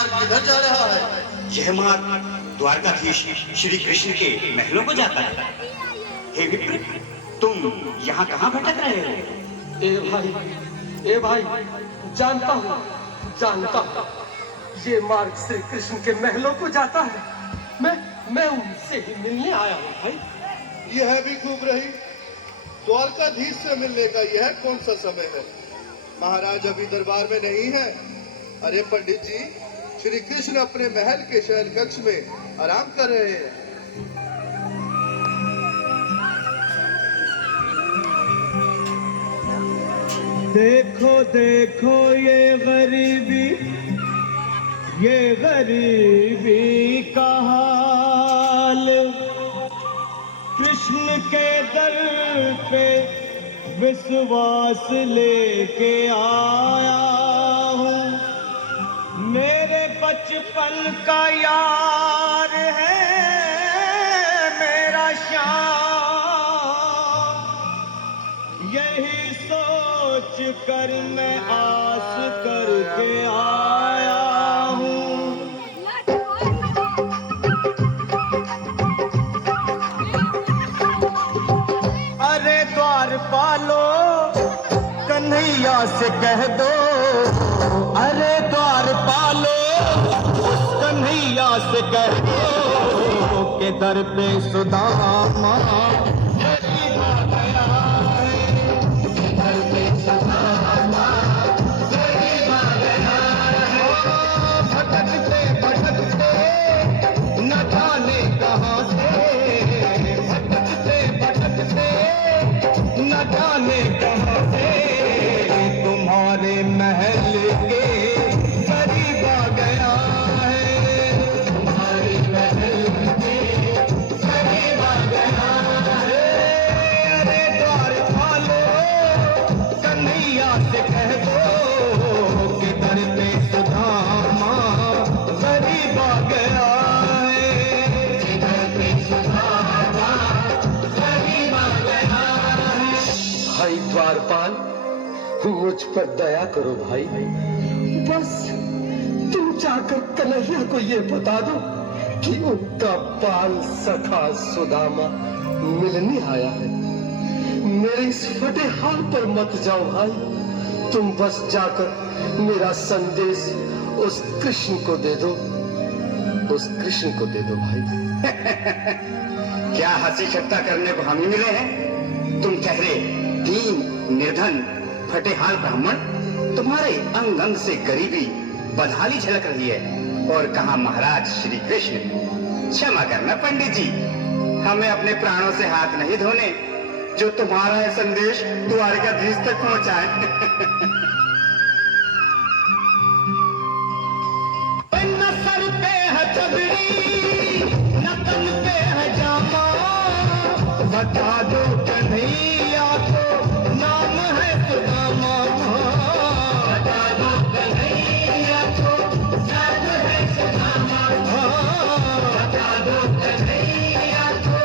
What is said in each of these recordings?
किधर जा रहा है? यह मार्ग द्वारकाधीश श्री कृष्ण के महलों को जाता है। हे विप्र, तुम यहाँ कहाँ भटक रहे हो? ए भाई, जानता हूँ, ये मार्ग श्री कृष्ण के महलों को जाता है। मैं उनसे ही मिलने आया हूँ भाई। यह भी खूब रही। द्वारकाधीश से मिलने का यह कौन सा समय है? महाराज अभी दरबार में नहीं है। अरे पंडित जी, श्री कृष्ण अपने महल के शयन कक्ष में आराम कर रहे हैं। देखो देखो ये गरीबी का हाल, कृष्ण के दर पे विश्वास लेके आया हूँ। मेरे बचपन का यार है मेरा श्याम, यही सोच कर मैं आस करके आया हूँ। अरे द्वारपालो, कन्हैया से कह दो, अरे द्वारपालो, कन्हैया से कह दो के दर पे सुदामा तुम्हारे महल के करीब आ गया है, तुम्हारे महल के करीब आ गया है। अरे द्वारपालो, कन्हैया से कह दो कि दर पे सुदामा करीब आ गया है, दर पे सुदामा करीब आ गया है। भाई द्वारपाल, मुझ पर दया करो भाई। बस तुम जाकर कन्हैया को ये बता दो कि उनका बाल सखा सुदामा मिलने आया है। मेरे इस फटे हाल पर मत जाओ भाई। तुम बस जाकर मेरा संदेश उस कृष्ण को दे दो, उस कृष्ण को दे दो भाई। क्या हंसी ठट्टा करने को हम ही मिले हैं? तुम ठहरे दीन निर्धन फटे हाल ब्राह्मण, तुम्हारे अंग अंग से गरीबी बदहाली झलक रही है। और कहा महाराज श्री कृष्ण? क्षमा करना पंडित जी, हमें अपने प्राणों से हाथ नहीं धोने जो तुम्हारा है संदेश द्वारकाधीश तक पहुंचाए। न सर पे है पगड़ी, न तन पे है जामा, बता दो कन्हैया को नाम है सुदामा, बता दो कन्हैया को नाम है सुदामा, बता दो कन्हैया को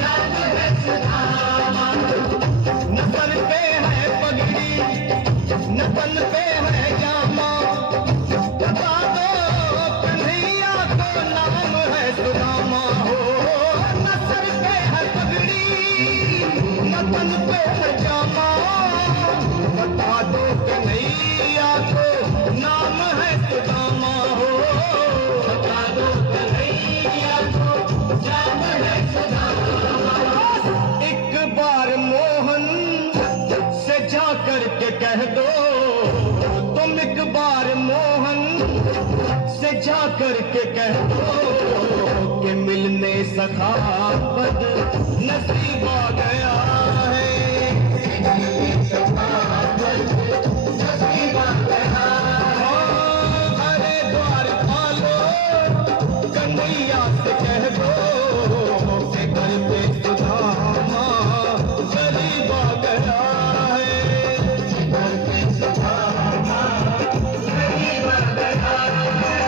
नाम है सुदामा। न सर पे है पगड़ी, न तन पे है जामा, बता दो कन्हैया को नाम है सुदामा हो। न सर पे है पगड़ी, न तन पे है जामा, बता दो कन्हैया को नाम है सुदामा हो, बता दो कन्हैया को नाम है सुदामा। एक बार मोहन से जा करके कह दो, तुम एक बार मोहन से जा करके कह दो कि मिलने सखा बद नसीब आ गया है, सखा बद नसीब आ गया है। अरे द्वारपालो, कन्हैया से कह दो कि घर पे सुदामा करीब आ गया है, घर पे सुदामा करीब आ गया है।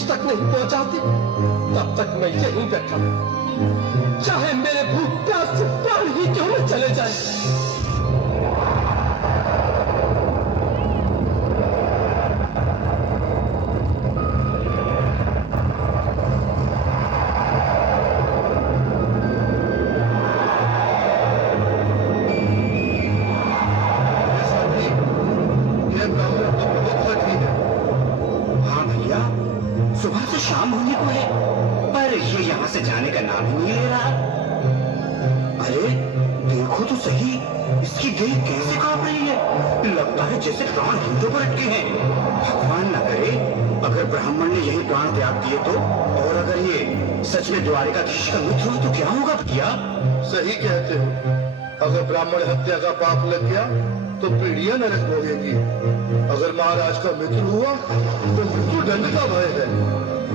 मुझ तक नहीं पहुंचाती तब तक मैं यहीं बैठा हूं। चाहे मेरे भूख प्यास से प्राण ही क्यों न चले जाए। सुबह से शाम होने को है पर ये यहाँ से जाने का नाम ही नहीं ले रहा। अरे देखो तो सही, इसकी दिल कैसे कांप रही है। लगता है जैसे प्राण हिंदों पर अटके हैं। भगवान न करे अगर ब्राह्मण ने यही प्राण त्याग दिए तो, और अगर ये सच में द्वारिकाधीश का मित्र हो तो क्या होगा भैया? सही कहते हो। अगर ब्राह्मण हत्या का पाप लग गया तो पीढ़ियां नरक भोगेगी। अगर महाराज का मित्र हुआ तो मृत्यु दंड का भय है।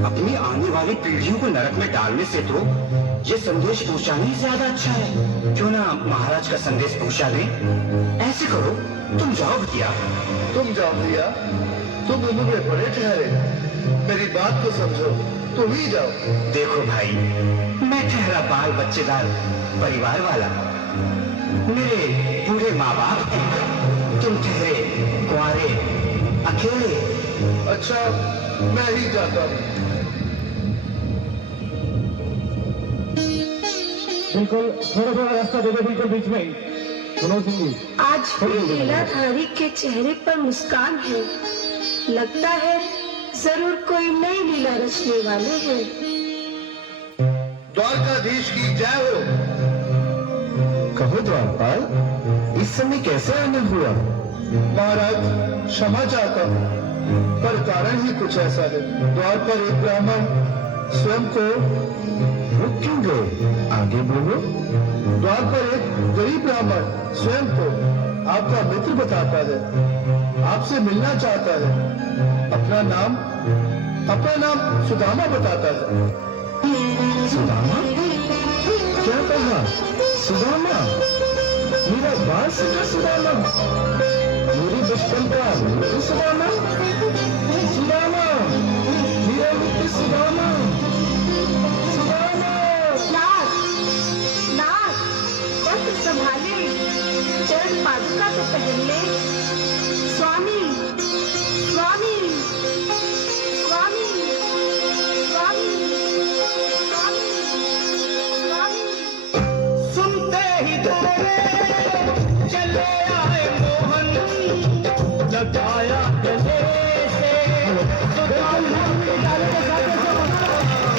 अपनी आने वाली पीढ़ियों को नरक में डालने से तो ये संदेश पहुंचाना ही ज्यादा अच्छा है। क्यों ना महाराज का संदेश पहुंचा दें। ऐसे करो, तुम जाओ भैया। तुम जाओ भैया, तुम उम्र में बड़े ठहरे, मेरी बात को समझो, तुम ही जाओ। देखो भाई, मैं ठहरा बाल बच्चेदार परिवार वाला, मेरे पूरे माँ बाप हैं। तुम ठहरे कुंवारे अकेले। अच्छा, मैं ही जाता हूँ। बिल्कुल थोड़ा रास्ता दे दो, बिल्कुल बीच में ही। मनोज सिंह जी, आज भी लीलाधारी के चेहरे पर मुस्कान है। लगता है जरूर कोई नई लीला रचने वाले हैं। द्वारकाधीश की जय हो। कहो द्वारपाल, इस समय कैसे आना हुआ? महाराज क्षमा चाहता हूँ, पर कारण ही कुछ ऐसा है। द्वार पर एक ब्राह्मण स्वयं को रुक क्यों गए? आगे बोलो। द्वार पर एक गरीब ब्राह्मण स्वयं को आपका मित्र बताता है, आपसे मिलना चाहता है। अपना नाम सुदामा बताता है। सुदामा? क्या कहा? सुदामा? मेरा बाल सका सुदामा? मेरी बचपन का मित्र सुदामा? सुदामा, मेरा मित्र सुदामा, सुदामा। नाथ, वस्त्र संभाले, चरण पादुका तो पहन ले। स्वामी, स्वामी, स्वामी, स्वामी, स्वामी, स्वामी। सुनते ही दौड़े चले आए मोहन, लगाया गले से सुदामा के डाले के साथ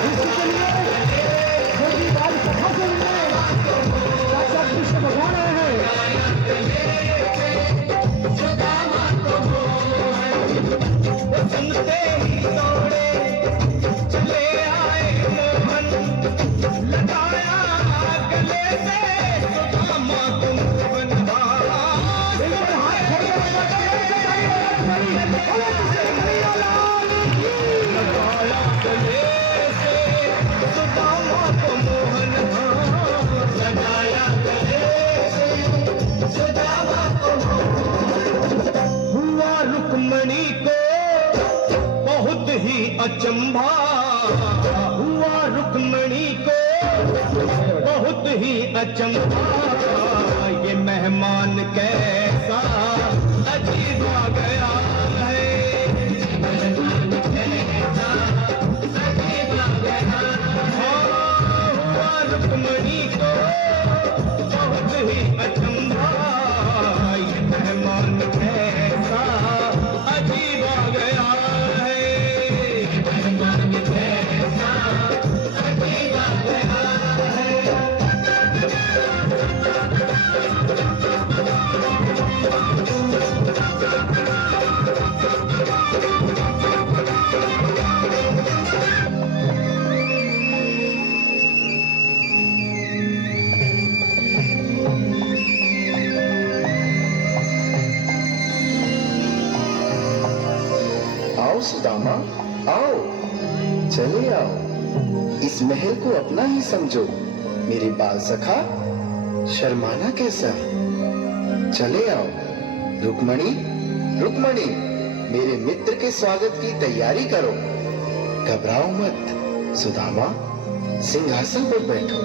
इसके लिए थोड़ी बात कथा सुनने साक्षात कृष्ण भगवान आए हैं। सुदामा को वो सुनते ही दौड़े चले आए मोहन, लगाया गले से सुदामा को मोहन। लगाया गले से सुदामा को मोहन, लगाया गले से सुदामा को मोहन। हुआ रुक्मणी को बहुत ही अचंभा, हुआ रुक्मणी को बहुत ही अचंभा। ये मेहमान कैसा अजीब आ गया है, मेहमान कैसा अजीब आ गया है। हुआ रुक्मणी को बहुत ही अचंभा, ये मेहमान कैसा अजीब आ गया है, मेहमान कैसा अजीब आ गया है। आओ सुदामा, आओ, चले आओ। इस महल को अपना ही समझो। मेरे बाल सखा, शर्माना कैसा? चले आओ। रुक्मणी, रुक्मणी, मेरे मित्र के स्वागत की तैयारी करो। घबराओ मत सुदामा, सिंहासन पर बैठो।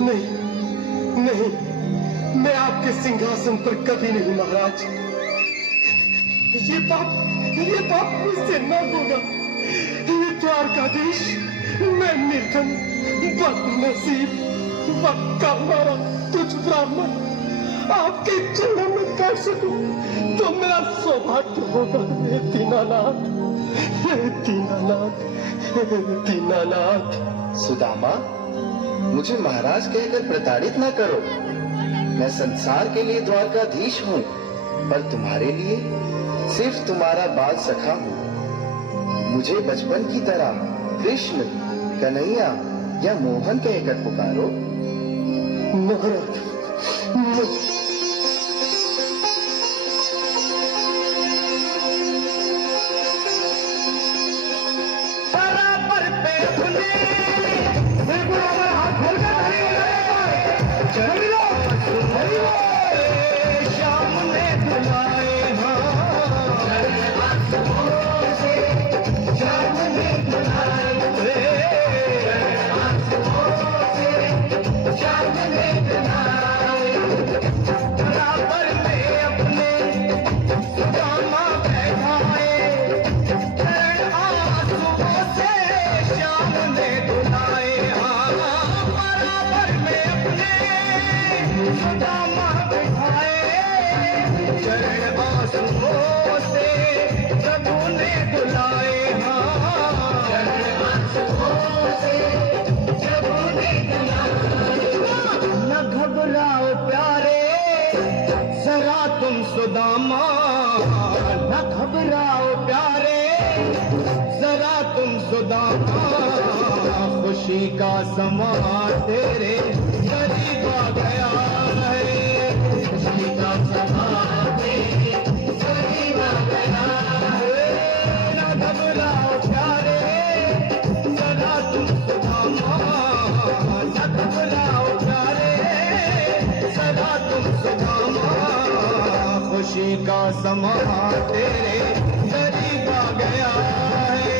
नहीं नहीं, मैं आपके सिंहासन पर कभी नहीं महाराज। ये पाप मुझसे न होगा। ये द्वारकाधीश, मैं निर्धन, बदनसीब, वक्त का मारा तुझ ब्राह्मण आपके चरणों में कर सकूं तो मेरा सौभाग्य होगा। हे दीनानाथ, हे दीनानाथ, हे दीनानाथ। सुदामा, मुझे महाराज कहकर प्रताड़ित ना करो। मैं संसार के लिए द्वारकाधीश हूँ, पर तुम्हारे लिए सिर्फ तुम्हारा बाल सखा हूँ। मुझे बचपन की तरह कृष्ण, कन्हैया या मोहन कहकर पुकारो। महाराज, बराबर पे अपने हाथ श्याम ने बुलाए, श्याम ने बुलाए, श्याम ने बुलाए। बराबर में अपने सुदामा बैठाए, चरण आंसुओं से श्याम ने बुलाए। बराबर में अपने सुदामा बैठाए, चरण आंसुओं से प्रभु ने बुलाए। चरण आंसुओं से प्रभु ने बुलाए। न घबराओ प्यारे जरा तुम सुदामा, न घबराओ प्यारे जरा तुम सुदामा। खुशी का समा तेरे करीब आ गया है, खुशी का समा तेरे करीब आ गया है। न घबराओ प्यारे जरा तुम सुदामा, न घबराओ प्यारे जरा तुम सुदामा। खुशी का समा तेरे करीब आ गया है,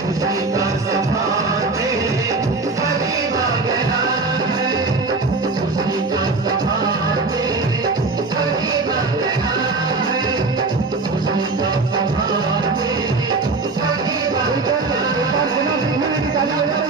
खुशी का समा तेरे करीब आ गया है, खुशी का समा तेरे करीब आ गया है, खुशी का समा तेरे करीब आ गया है।